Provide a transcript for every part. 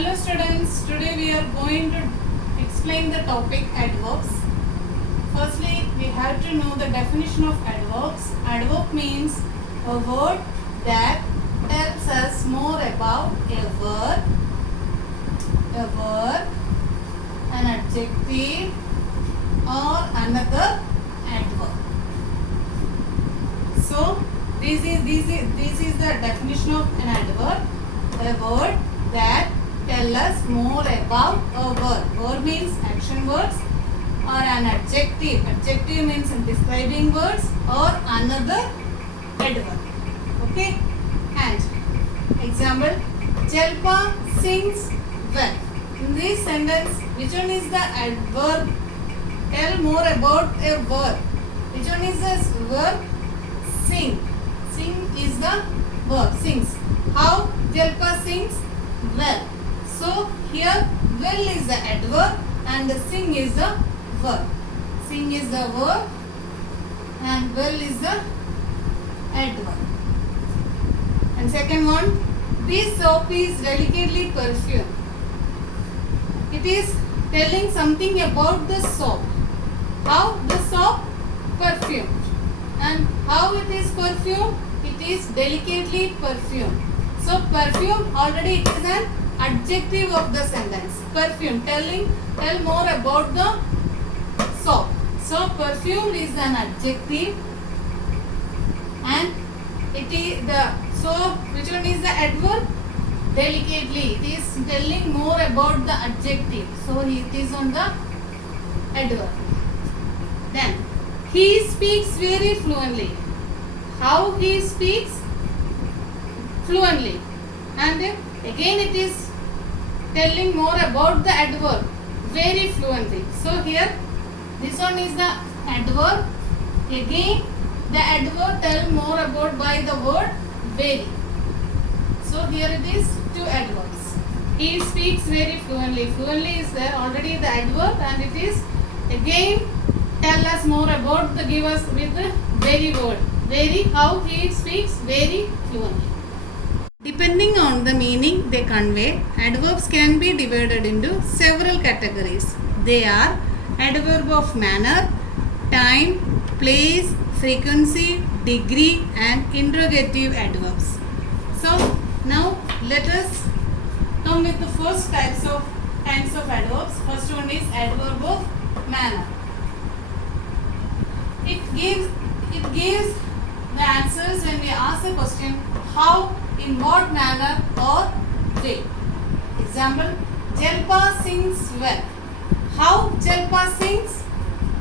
Hello students, today we are going to explain the topic adverbs. Firstly, we have to know the definition of adverbs. Adverb means a word that tells us more about a verb, an adjective or another adverb. So, this is the definition of an adverb. A word that tell us more about a verb. Verb means action words, or an adjective. Adjective means describing words or another adverb. Okay? And example, Jalpa sings well. In this sentence, which one is the adverb? Tell more about a verb. Which one is the verb? Sing. Sing is the verb. Sings. How Jalpa sings? Well. So here well is the adverb and sing is the verb. Sing is the verb and well is the adverb. And second one, this soap is delicately perfumed. It is telling something about the soap. How the soap perfumed. And how it is perfumed? It is delicately perfumed. So perfume already it is an adjective of the sentence. Perfume tell more about the soap. So perfume is an adjective and it is the soap. Which one is the adverb? Delicately. It is telling more about the adjective. So it is on the adverb. Then he speaks very fluently. How he speaks? Fluently. And again it is telling more about the adverb. Very fluently. So here this one is the adverb. Again the adverb tell more about by the word very. So here it is two adverbs. He speaks very fluently. Fluently is there already the adverb and it is again tell us more about the give us with the very word. Very, how he speaks very fluently. Depending on the meaning they convey, adverbs can be divided into several categories. They are adverb of manner, time, place, frequency, degree and interrogative adverbs. So now let us come with the first kinds of adverbs. First one is adverb of manner. It gives the answers when we ask a question how, in what manner or way. Example, Jalpa sings well. How Jalpa sings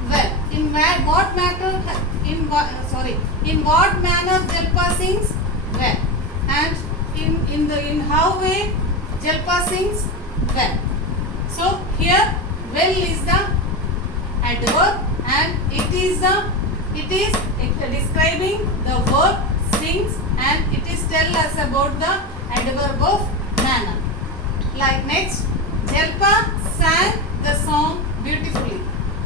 well. In what manner Jalpa sings well. And in how way Jalpa sings well. So here well is the adverb and it is describing the verb sings and it is tell us about the adverb of manner. Like next, Jalpa sang the song beautifully.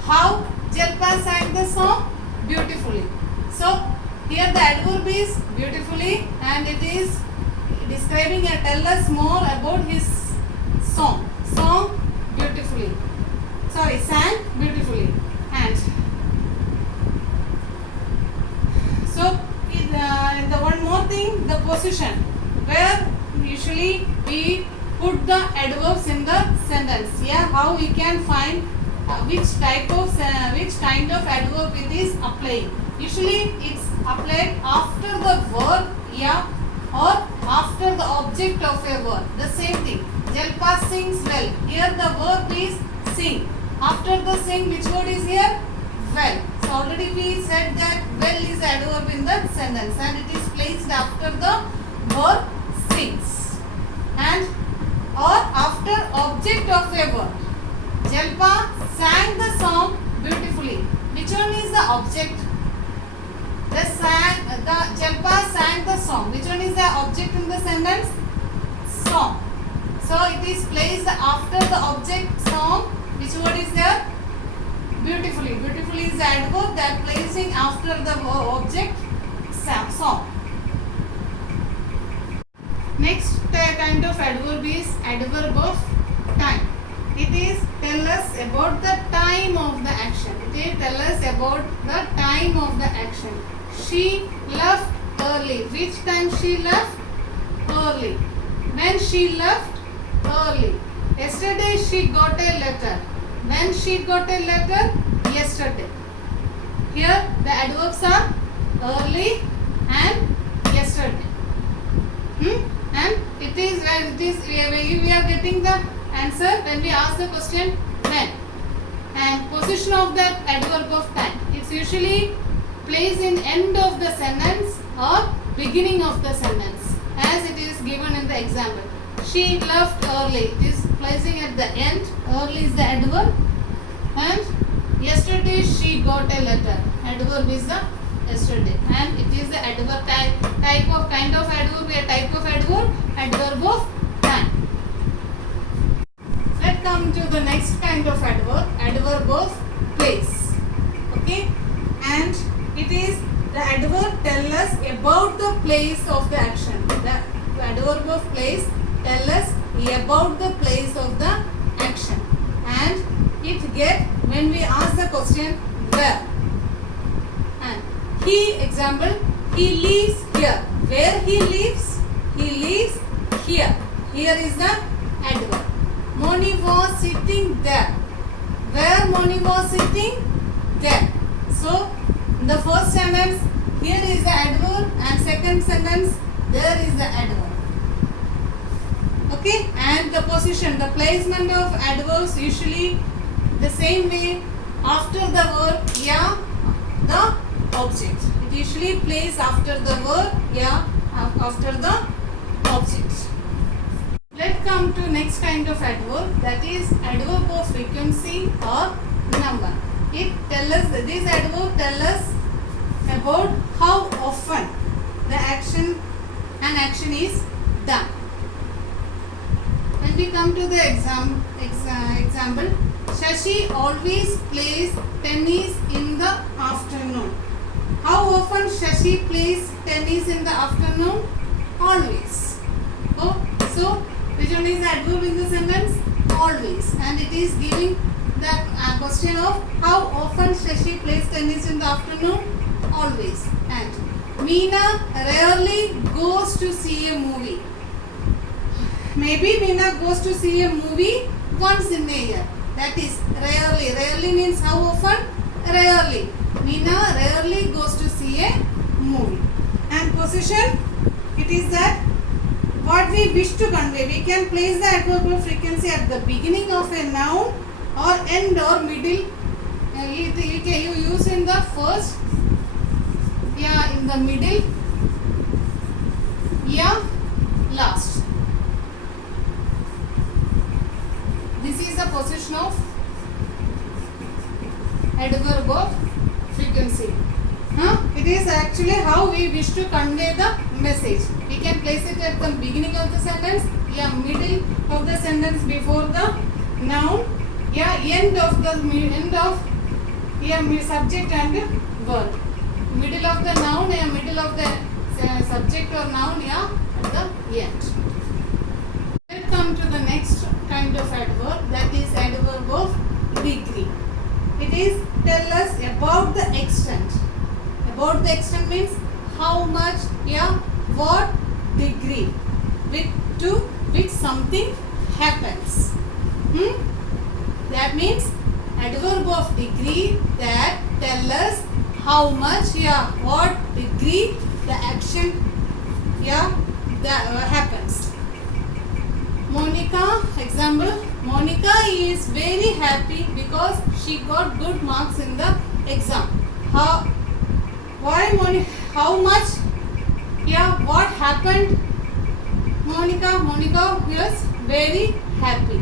How Jalpa sang the song beautifully. So here the adverb is beautifully and it is describing and tell us more about his song. Song beautifully. Sorry, sang beautifully. And so the one more thing, the position, where usually we put the adverbs in the sentence. Yeah, how we can find which kind of adverb it is applying. Usually it's applied after the verb, yeah, or after the object of a verb. The same thing. Jalpa sings well. Here the verb is sing. After the sing, which word is here? Well. So already we said that well is adverb in the sentence and it is placed after the verb sings and or after object of a verb. Jalpa sang the song beautifully. Which one is the object? The Jalpa sang the song. Which one is the object in the sentence? Song. So it is placed after the object song. Which word is there? Beautifully. Beautifully is the adverb that placing after the object song. Next kind of adverb is adverb of time. It is tell us about the time of the action. It is tell us about the time of the action. She left early. Which time she left? Early. When she left? Early. Yesterday she got a letter. When she got a letter? Yesterday. Here the adverbs are early and yesterday. And it is we are getting the answer when we ask the question when. And position of that adverb of time. It's usually placed in end of the sentence or beginning of the sentence, as it is given in the example. She left early. It is placing at the end. Early is the adverb. And yesterday she got a letter. Adverb is the yesterday. And it is the adverb type of kind of adverb. A type of adverb. Adverb of time. Let's come to the next kind of adverb. Adverb of place. Okay. And it is the adverb tell us about the place of the action. The adverb of place tell us about the place of the action. And it get when we ask the question where. And he, example, he lives here. Where he lives? He lives here. Here is the adverb. Moni was sitting there. Where Moni was sitting? There. So, in the first sentence, here is the adverb, and second sentence, there is the adverb. Okay, and the position, the placement of adverbs usually the same way after the verb, yeah, the object. It usually plays after the verb, yeah, after the object. Let's come to next kind of adverb, that is adverb of frequency or number. It tell us, this adverb tell us about how often the action is done. When we come to the example, Shashi always plays tennis in the afternoon. How often Shashi plays tennis in the afternoon? Always. Oh, so which one is the adverb in the sentence? Always. And it is giving the question of how often Shashi plays tennis in the afternoon? Always. And Meena rarely goes to see a movie. Maybe Meena goes to see a movie once in a year. That is rarely. Rarely means how often? Rarely. Meena rarely goes to see a movie. And position, it is that what we wish to convey. We can place the adverb of frequency at the beginning of a noun or end or middle. You use in the first, yeah, in the middle, yeah, last. This is the position of adverb of frequency. It is actually how we wish to convey the message. We can place it at the beginning of the sentence, yeah, middle of the sentence before the noun, yeah, end of yeah, subject and verb. Middle of the noun, yeah, middle of the subject or noun, yeah, at the end. Let's come to the next kind of adverb, that is adverb of degree. It is tell us about the extent. About the extent means how much, yeah, what degree to which something happens. That means adverb of degree that tell us how much, yeah, what degree the action, yeah, that happens. Monica, example, Monica is very happy because she got good marks in the exam. Why Monica? How much? Yeah, what happened? Monica was very happy.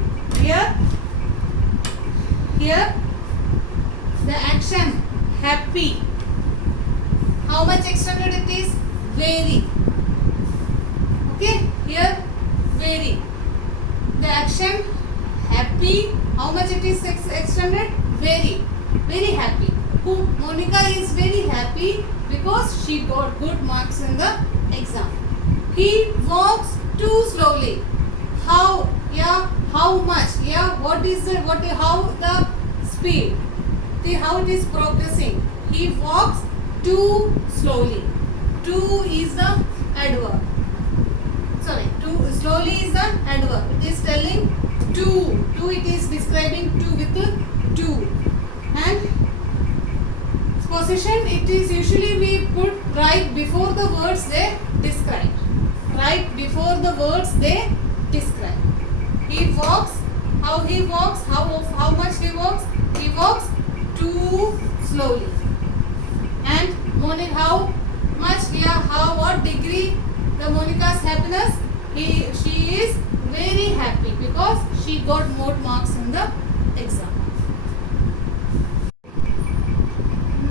Here the action happy. How much extended it is? Very. Okay, here very. The action happy. How much it is extended? Very. Very happy. Monica is very happy because she got good marks in the exam. He walks too slowly. How? Yeah. How much? Yeah. What is the how the speed? See how it is progressing. He walks too slowly. Too is the adverb. Sorry, too slowly is the adverb. It is telling too. Too it is describing too with the too. And position it is usually we put right before the words they describe. Right before the words they describe. He walks. How he walks? How much he walks? He walks too slowly. And Monica, how much? Yeah, how what degree the Monica's happiness? She is very happy because she got more marks in the exam.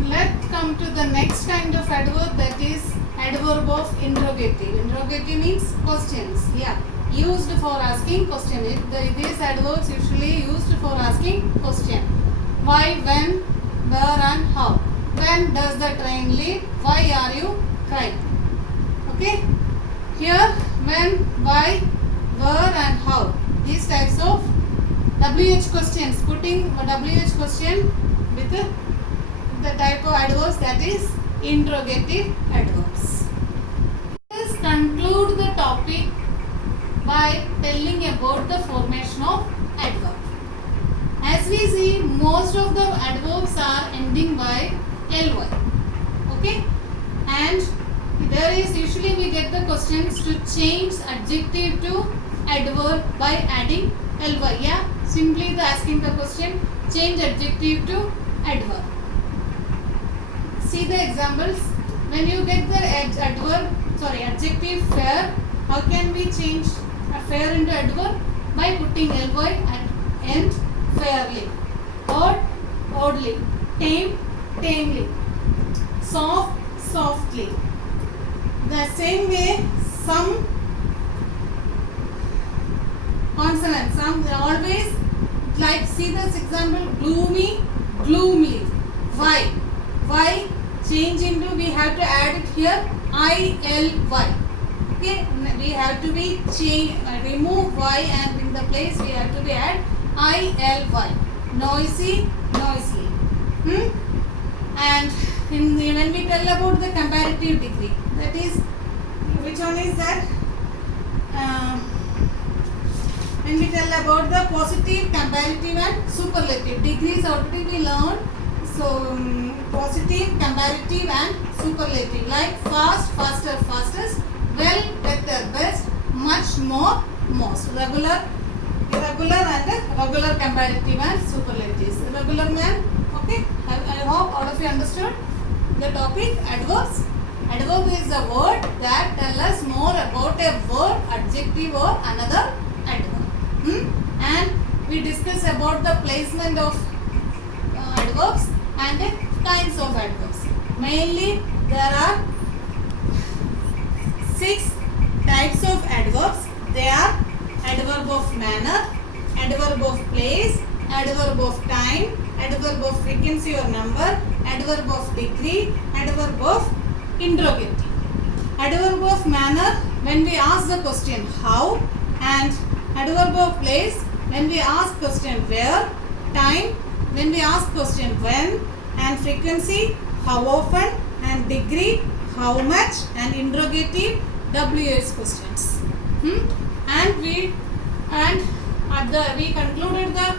Let's come to the next kind of adverb, that is adverb of interrogative. Interrogative means questions. Yeah, used for asking question. These adverbs usually used for asking question. Why, when, where and how. When does the train leave? Why are you crying? Okay. Here, when, why, where and how. These types of WH questions. Putting a WH question with the type of adverbs, that is interrogative adverbs. Let us conclude the topic by telling about the formation of adverb. As we see, most of the adverbs are ending by ly. Okay, and there is usually we get the questions to change adjective to adverb by adding ly. Yeah, simply the asking the question, change adjective to adverb. See the examples. When you get the adjective fair, how can we change a fair into adverb? By putting ly at end. Fairly, odd, oddly, tame, tamely, soft, softly. The same way, some consonants, some always like, see this example, gloomy, gloomily. Why change into, we have to add it here, ILY. Okay, we have to be remove y and in the place we have to be add ILY. Noisy, noisily. And when we tell about the comparative degree, that is, which one is that? When we tell about the positive, comparative and superlative degrees, already we learned. So positive, comparative and superlative, like fast, faster, fastest, well, better, best, much more, most. Regular, irregular and regular comparative and superlatives. Regular man, okay. I hope all of you understood the topic. Adverbs. Adverb is a word that tells us more about a word, adjective or another adverb. And we discuss about the placement of adverbs and kinds of adverbs. Mainly there are 6 types of adverbs. They are adverb of manner, adverb of place, adverb of time, adverb of frequency or number, adverb of degree, adverb of interrogative. Adverb of manner, when we ask the question how, and adverb of place, when we ask question where, time, when we ask question when, and frequency, how often, and degree, how much, and interrogative, WH questions. And we concluded the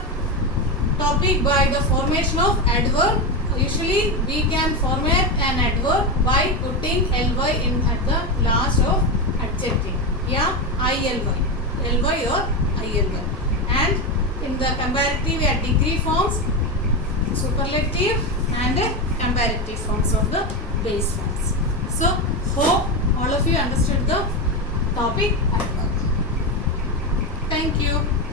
topic by the formation of adverb. Usually we can format an adverb by putting ly in at the last of adjective. Yeah, ILY, ly or ILY. And in the comparative we have degree forms, superlative and comparative forms of the base forms. So hope all of you understood the topic adverb. Thank you.